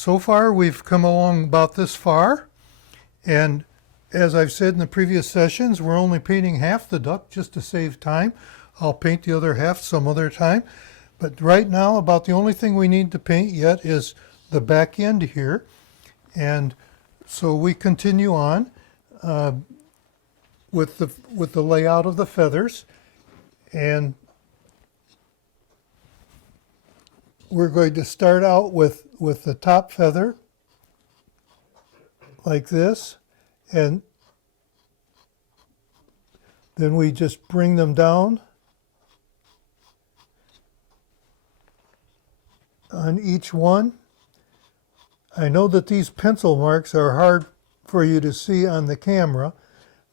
So far we've come along about this far, and as I've said in the previous sessions, we're only painting half the duck just to save time. I'll paint the other half some other time, but right now about the only thing we need to paint yet is the back end here. And so we continue on with the layout of the feathers, and we're going to start out with the top feather like this, and then we just bring them down on each one. I know that these pencil marks are hard for you to see on the camera,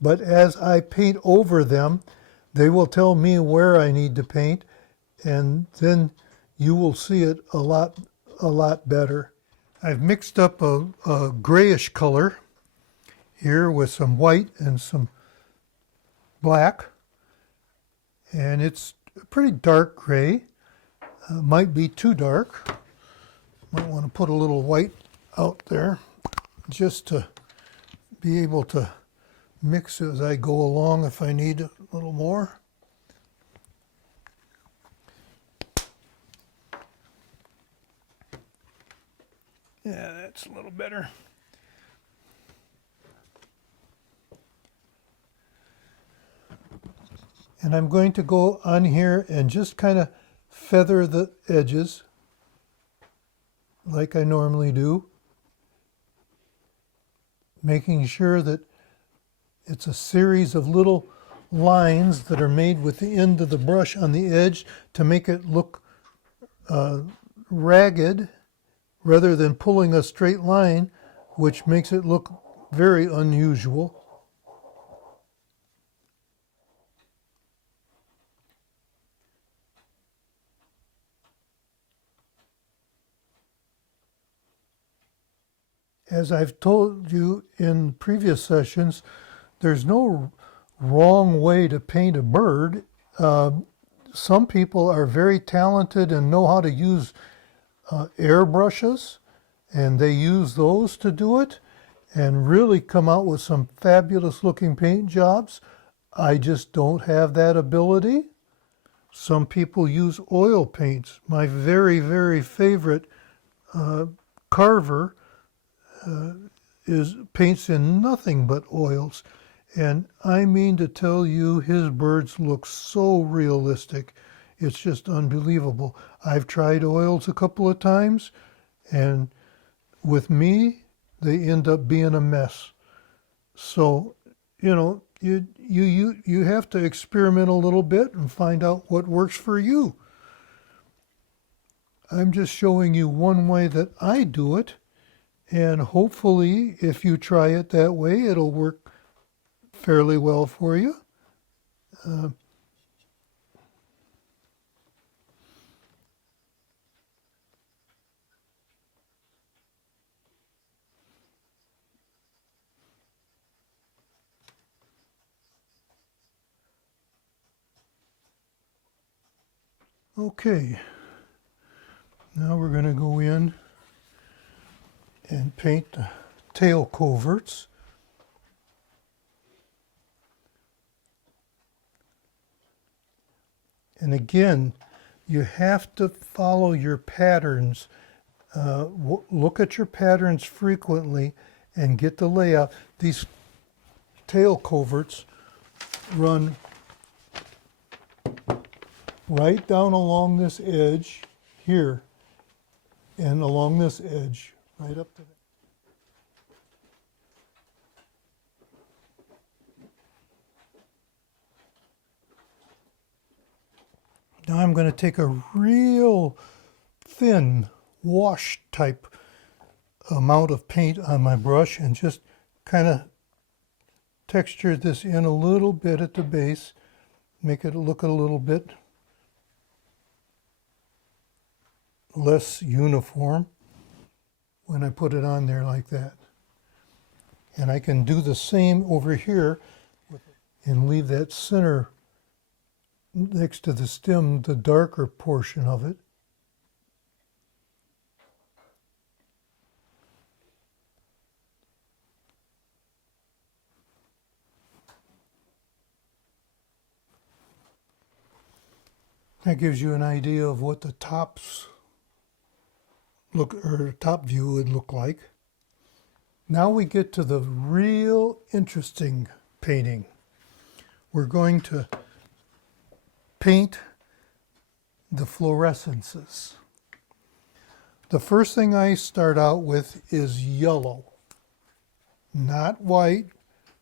but as I paint over them, they will tell me where I need to paint, and then you will see it a lot better. I've mixed up a grayish color here with some white and some black, and it's a pretty dark gray. Might be too dark. Might want to put a little white out there just to be able to mix as I go along if I need a little more. Yeah, that's a little better. And I'm going to go on here and just kind of feather the edges like I normally do, making sure that it's a series of little lines that are made with the end of the brush on the edge to make it look ragged rather than pulling a straight line, which makes it look very unusual. As I've told you in previous sessions, there's no wrong way to paint a bird. Some people are very talented and know how to use airbrushes, and they use those to do it and really come out with some fabulous looking paint jobs. I just don't have that ability. Some people use oil paints. My very, very favorite carver paints in nothing but oils, and I mean to tell you, his birds look so realistic. It's just unbelievable. I've tried oils a couple of times, and with me, they end up being a mess. So, you know, you have to experiment a little bit and find out what works for you. I'm just showing you one way that I do it. And hopefully, if you try it that way, it'll work fairly well for you. Okay, now we're going to go in and paint the tail coverts. And again, you have to follow your patterns. Look at your patterns frequently and get the layout. These tail coverts run right down along this edge here and along this edge right up to that. Now I'm going to take a real thin wash type amount of paint on my brush and just kind of texture this in a little bit at the base, make it look a little bit less uniform when I put it on there like that. And I can do the same over here and leave that center next to the stem, the darker portion of it. That gives you an idea of what the top view would look like. Now we get to the real interesting painting. We're going to paint the fluorescences. The first thing I start out with is yellow. Not white,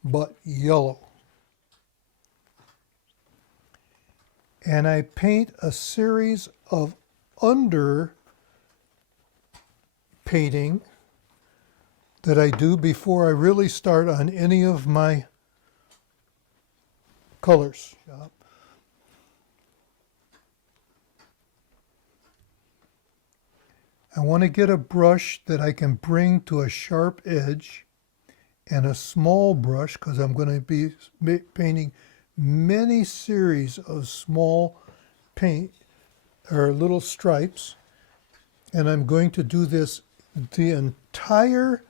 but yellow. And I paint a series of under painting that I do before I really start on any of my colors. I want to get a brush that I can bring to a sharp edge and a small brush because I'm going to be painting many series of small paint or little stripes, and I'm going to do this the entire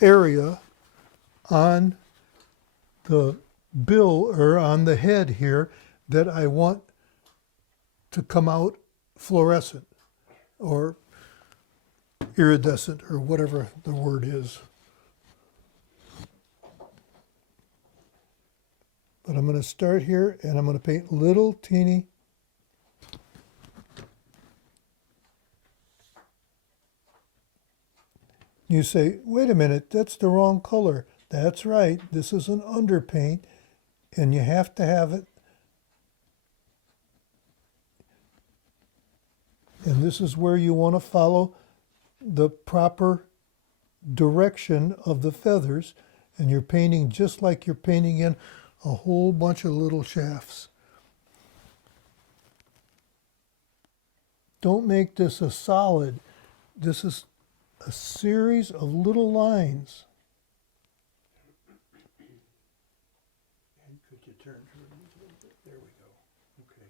area on the bill or on the head here that I want to come out fluorescent or iridescent or whatever the word is. But I'm going to start here and I'm going to paint little teeny You say, wait a minute, that's the wrong color. That's right, this is an underpaint and you have to have it. And this is where you want to follow the proper direction of the feathers, and you're painting just like you're painting in a whole bunch of little shafts. Don't make this a solid. This is a series of little lines. And could you turn her a little bit? There we go. Okay.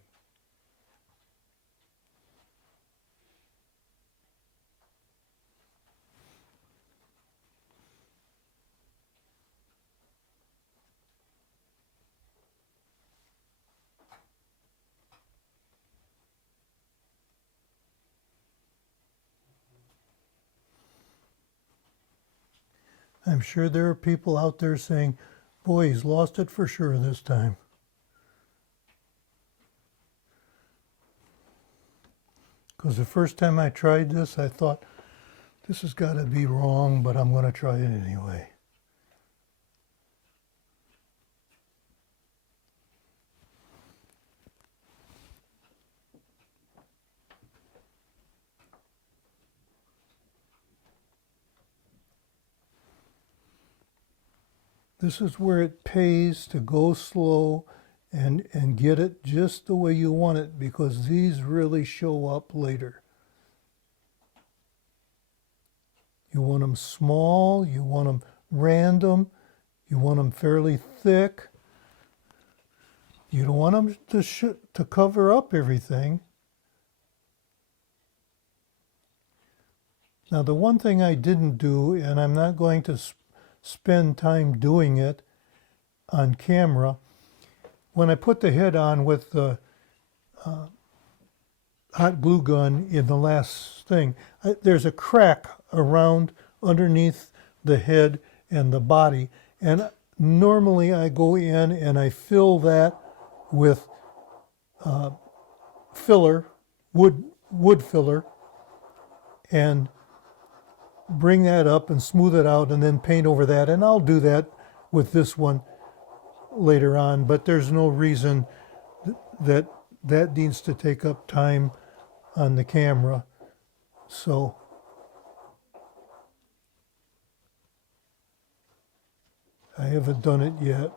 I'm sure there are people out there saying, boy, he's lost it for sure this time. Because the first time I tried this, I thought, this has got to be wrong, but I'm going to try it anyway. This is where it pays to go slow and get it just the way you want it, because these really show up later. You want them small, you want them random, you want them fairly thick. You don't want them to cover up everything. Now the one thing I didn't do, and I'm not going to spend time doing it on camera, when I put the head on with the hot glue gun in the last thing, there's a crack around underneath the head and the body, and normally I go in and I fill that with filler, wood filler, and bring that up and smooth it out and then paint over that. And I'll do that with this one later on, but there's no reason that needs to take up time on the camera. So I haven't done it yet.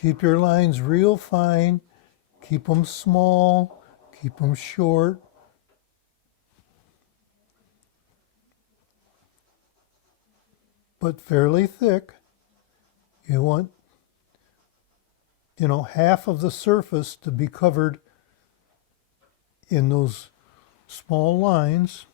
Keep your lines real fine. Keep them small, keep them short. But fairly thick. You want, half of the surface to be covered in those small lines.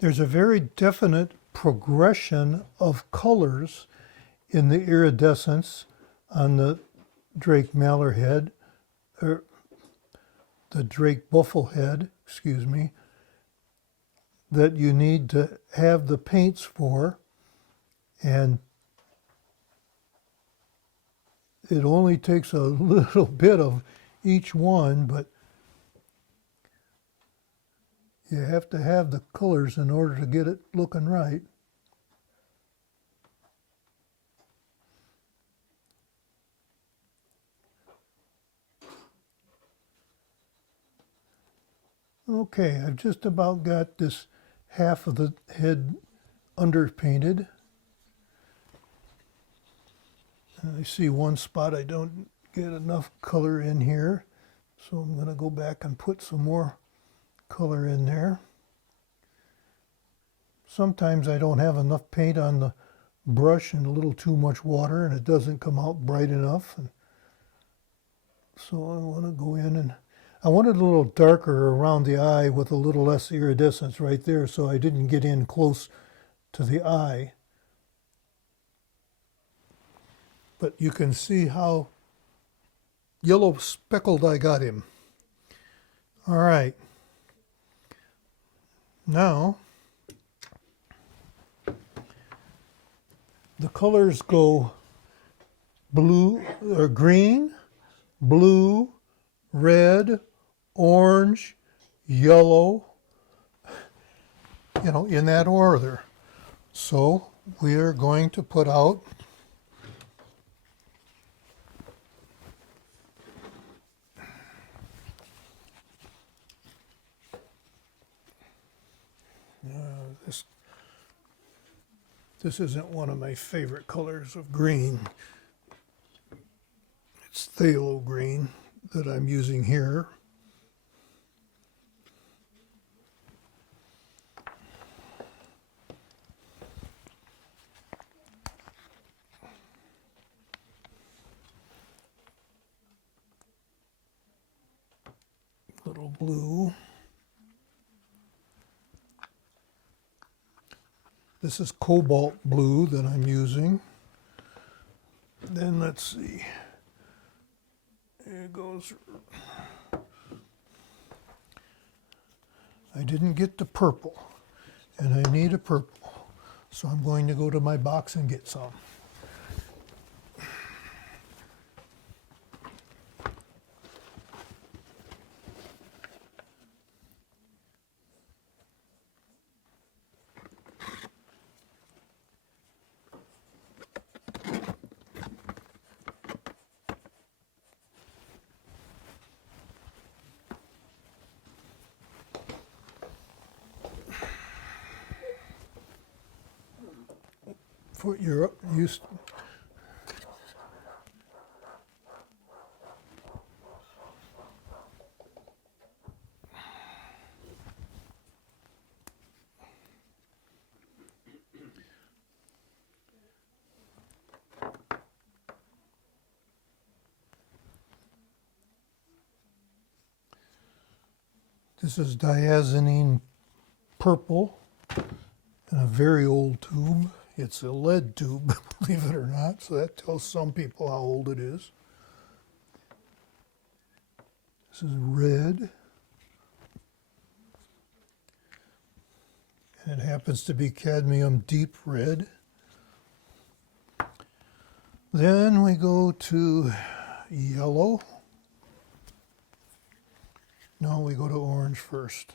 There's a very definite progression of colors in the iridescence on the Drake Mallerhead, or the Drake Bufflehead, excuse me, that you need to have the paints for, and it only takes a little bit of each one, but you have to have the colors in order to get it looking right. Okay, I've just about got this half of the head underpainted. And I see one spot I don't get enough color in here, so I'm going to go back and put some more color in there. Sometimes I don't have enough paint on the brush and a little too much water and it doesn't come out bright enough. And so I want to go in and I want it a little darker around the eye with a little less iridescence right there, so I didn't get in close to the eye. But you can see how yellow speckled I got him. All right. Now, the colors go blue or green, blue, red, orange, yellow, in that order. So we are going to put out this isn't one of my favorite colors of green. It's phthalo green that I'm using here. Little blue. This is cobalt blue that I'm using. Then let's see. There it goes. I didn't get the purple, and I need a purple. So I'm going to go to my box and get some. For your use. This is diazonine purple in a very old tube. It's a lead tube, believe it or not, so that tells some people how old it is. This is red. And it happens to be cadmium deep red. Then we go to yellow. No, we go to orange first.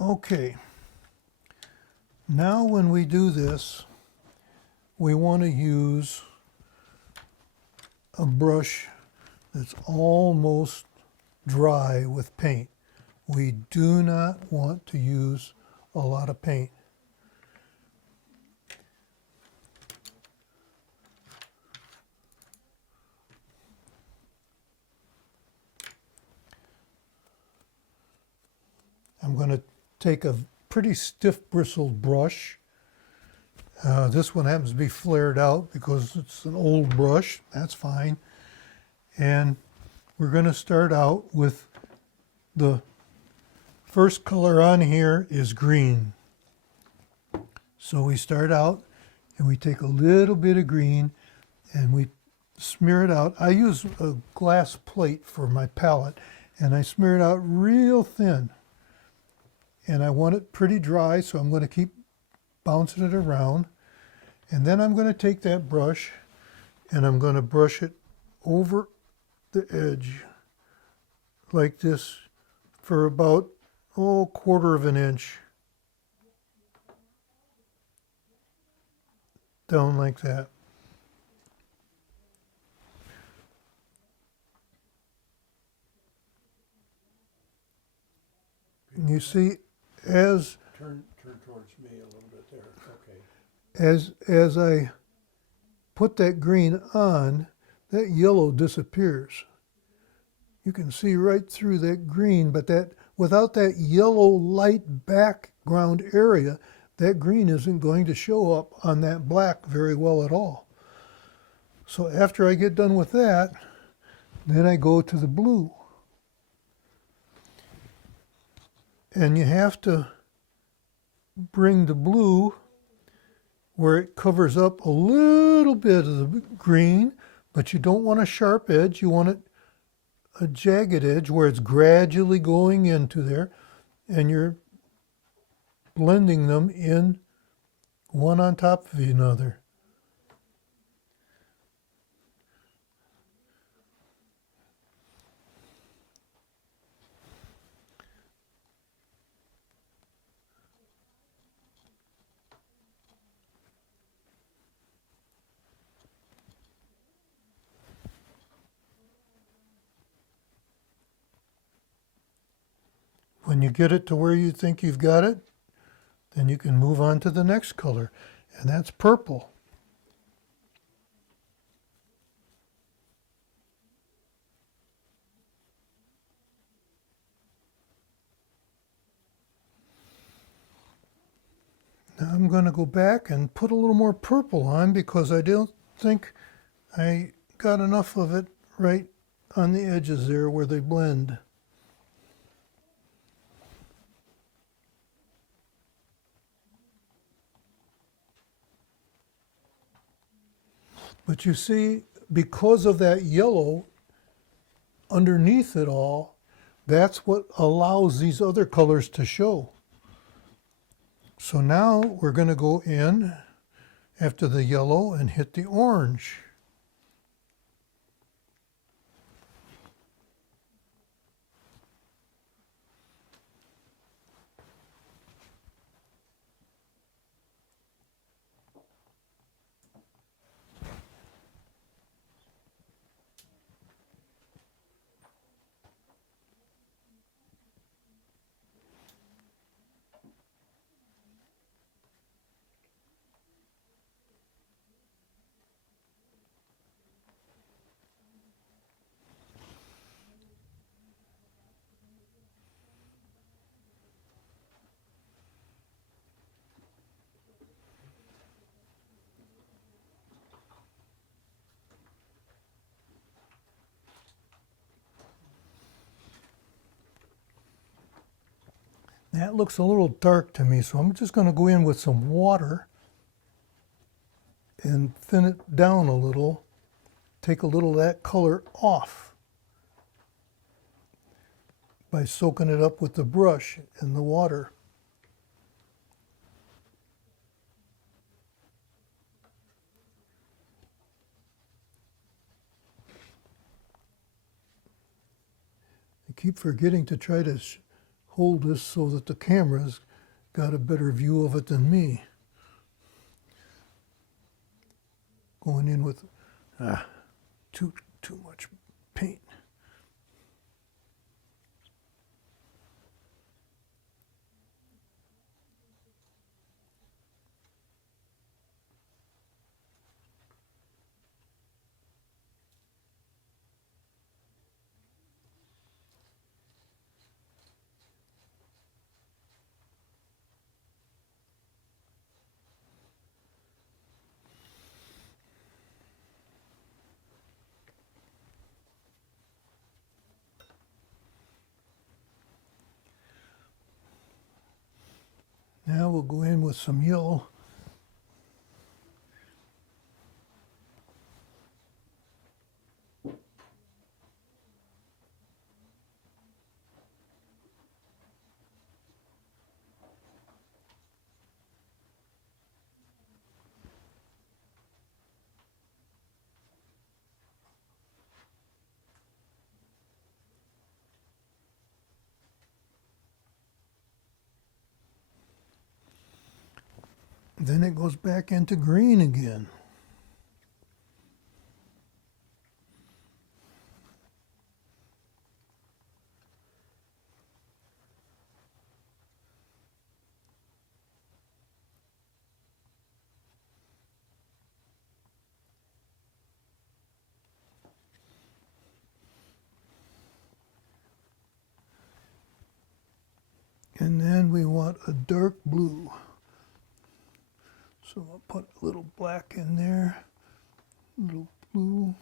Okay, now when we do this, we want to use a brush that's almost dry with paint. We do not want to use a lot of paint. I'm going to take a pretty stiff bristled brush. This one happens to be flared out because it's an old brush. That's fine. And we're going to start out with the first color on here is green. So we start out and we take a little bit of green and we smear it out. I use a glass plate for my palette and I smear it out real thin. And I want it pretty dry, so I'm going to keep bouncing it around. And then I'm going to take that brush and I'm going to brush it over the edge like this for about, oh, 1/4 of an inch. Down like that. And you see, as Turn towards me a little bit there. Okay. as I put that green on, that yellow disappears. You can see right through that green, but that without that yellow light background area, that green isn't going to show up on that black very well at all. So after I get done with that, then I go to the blue. And you have to bring the blue where it covers up a little bit of the green, but you don't want a sharp edge. You want it a jagged edge where it's gradually going into there, and you're blending them in one on top of another. When you get it to where you think you've got it, then you can move on to the next color, and that's purple. Now I'm going to go back and put a little more purple on because I don't think I got enough of it right on the edges there where they blend. But you see, because of that yellow underneath it all, that's what allows these other colors to show. So now we're going to go in after the yellow and hit the orange. That looks a little dark to me, so I'm just going to go in with some water and thin it down a little, take a little of that color off by soaking it up with the brush in the water. I keep forgetting to try to hold this so that the camera's got a better view of it than me. Going in with too much paint. Now we'll go in with some yellow. Then it goes back into green again. And then we want a dark blue. So I'll put a little black in there, a little blue.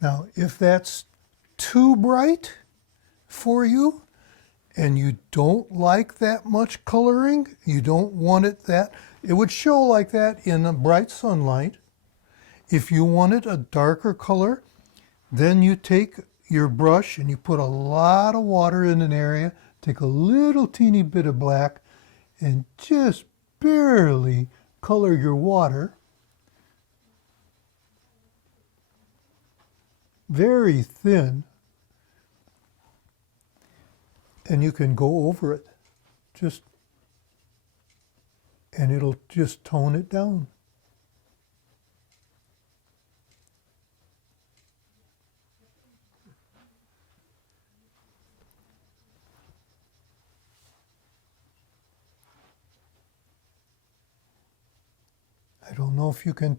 Now, if that's too bright for you and you don't like that much coloring, you don't want it that, it would show like that in a bright sunlight. If you wanted a darker color, then you take your brush and you put a lot of water in an area, take a little teeny bit of black and just barely color your water. Very thin, and you can go over it and it'll just tone it down. I don't know if you can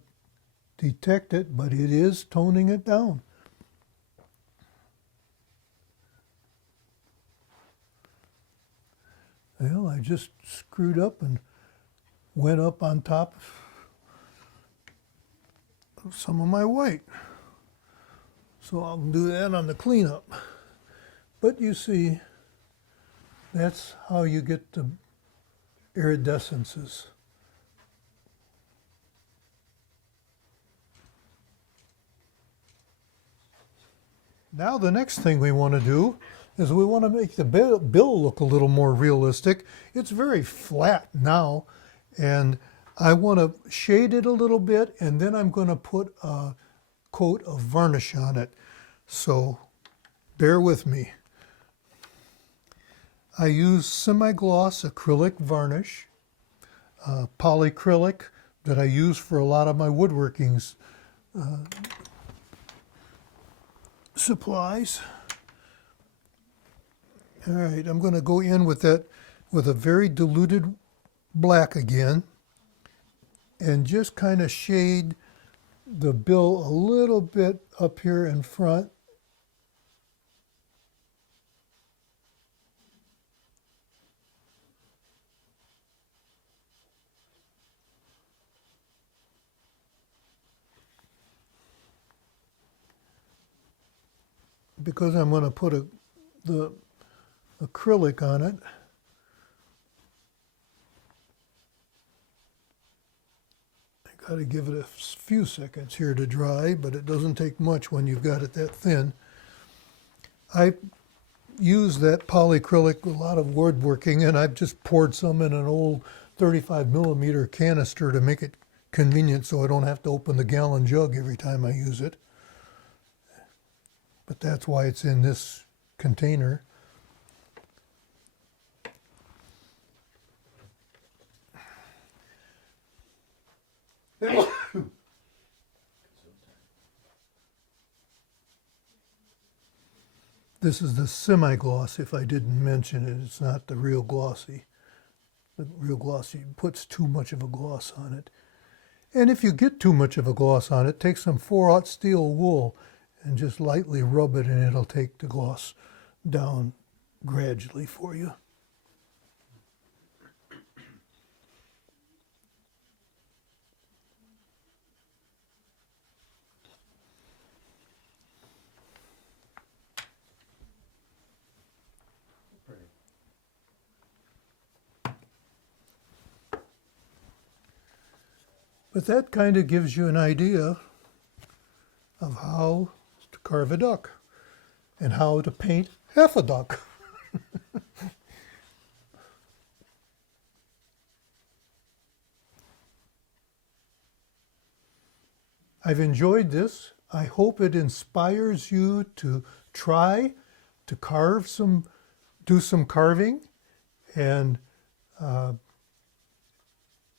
detect it, but it is toning it down. Well, I just screwed up and went up on top of some of my white. So I'll do that on the cleanup. But you see, that's how you get the iridescences. Now the next thing we want to do is we want to make the bill look a little more realistic. It's very flat now, and I want to shade it a little bit, and then I'm going to put a coat of varnish on it. So bear with me. I use semi-gloss acrylic varnish, polyacrylic that I use for a lot of my woodworking supplies. All right, I'm going to go in with that with a very diluted black again and just kind of shade the bill a little bit up here in front. Because I'm going to put the acrylic on it. I got to give it a few seconds here to dry, but it doesn't take much when you've got it that thin. I use that polyacrylic a lot of woodworking, and I've just poured some in an old 35 millimeter canister to make it convenient so I don't have to open the gallon jug every time I use it. But that's why it's in this container. This is the semi-gloss, if I didn't mention it. It's not the real glossy. The real glossy puts too much of a gloss on it. And if you get too much of a gloss on it, take some 4/0 steel wool and just lightly rub it, and it'll take the gloss down gradually for you. But that kind of gives you an idea of how to carve a duck and how to paint half a duck. I've enjoyed this. I hope it inspires you to try to do some carving, and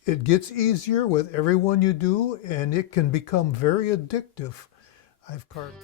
it gets easier with every one you do, and it can become very addictive. I've carved.